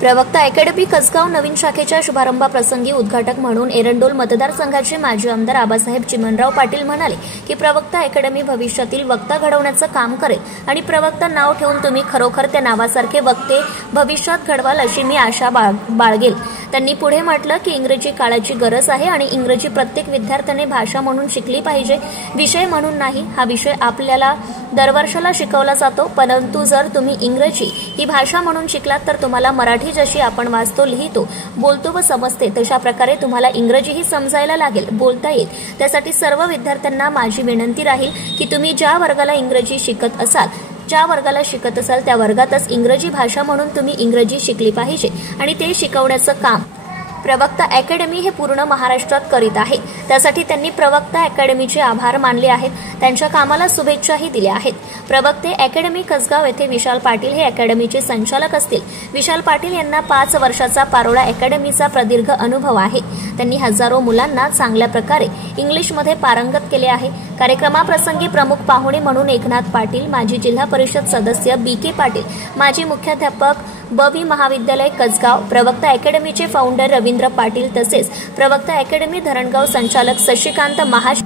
प्रवक्ता अकॅडमी कसगाव नवीन शाखेच्या शुभारंभाप्रसंगी उद्घाटक म्हणून एरंडोल मतदारसंघाचे माजी आमदार आबासाहेब चिमणराव पाटील म्हणाले की प्रवक्ता अकॅडमी भविष्यातील वक्ता घडवण्याचं काम करेल आणि प्रवक्ता नाव ठेवून तुम्ही खरोखर त्या नावासारखे वक्ते भविष्यात घडवाल अशी मी आशा बाळगेल। त्यांनी पुढे म्हटलं की इंग्रजी काळाची गरज आहे आणि इंग्रजी प्रत्येक विद्यार्थ्याने भाषा म्हणून शिकली पाहिजे, विषय म्हणून नाही। हा विषय आपल्याला दरवर्षाला शिकवला जातो, परंतु जर तुम्ही इंग्रजी ही भाषा म्हणून शिकलात तर तुम्हाला मराठी जशी आपण वाचतो, लिहितो, बोलतो व समजते तशा प्रकारे तुम्हाला इंग्रजीही समजायला लागेल, बोलता येईल। त्यासाठी सर्व विद्यार्थ्यांना माझी विनंती राहील की तुम्ही ज्या वर्गाला इंग्रजी शिकत असाल त्या वर्गातच इंग्रजी भाषा म्हणून तुम्ही इंग्रजी शिकली पाहिजे आणि ते शिकवण्याचं काम प्रवक्ता अकॅडमी हे पूर्ण महाराष्ट्रात करीत आहे। त्यासाठी त्यांनी प्रवक्ता अकॅडमीचे आभार मानले आहेत, त्यांच्या कामाला शुभेच्छाही दिल्या आहेत। प्रवक्ते अकॅडमी कसगाव येथे विशाल पाटील हे अकॅडमीचे संचालक असतील। विशाल पाटील यांना 5 वर्षाचा पारोळा अकॅडमीचा प्रदीर्घ अनुभव आहे। त्यांनी हजारो मुलांना चांगल्या प्रकारे इंग्लिशमध्ये पारंगत केले आहे। कार्यक्रमाप्रसंगी प्रमुख पाहुणे म्हणून एकनाथ पाटील, माजी जिल्हा परिषद सदस्य BK पाटील, माजी मुख्याध्यापक BV महाविद्यालय कसगाव, प्रवक्ता अकॅडमीचे फाउंडर रवींद्र पाटील तसेच प्रवक्ता अकॅडमी धरणगाव संचालक शशिकांत महाश,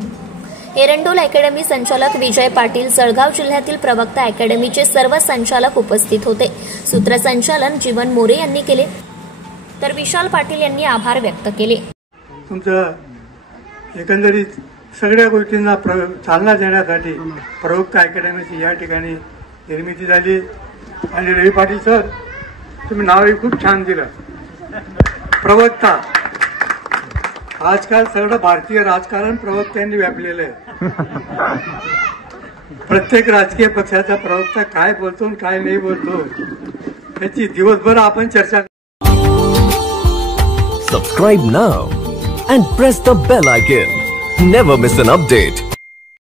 एरंडोल अकॅडमी संचालक विजय पाटील, जळगाव जिल्ह्यातील प्रवक्ता अकॅडमीचे सर्व संचालक उपस्थित होते। सूत्रसंचालन जीवन मोरे यांनी केले तर विशाल पाटील यांनी आभार व्यक्त केले। तुमचं एकंदरीत सगळ्या गोष्टींना चालना देण्यासाठी प्रवक्ता अकॅडमीची या ठिकाणी निर्मिती झाली आणि रवी पाटील सर तुम्ही नावही खूप छान दिलं, प्रवक्ता। आजकाल सगळं भारतीय राजकारण प्रवक्त्यांनी व्यापलेलं आहे। प्रत्येक राजकीय पक्षाचा प्रवक्ता काय बोलतो आणि काय नाही बोलतो याची दिवसभर आपण चर्चा। Subscribe now and press the bell icon. Never miss an update.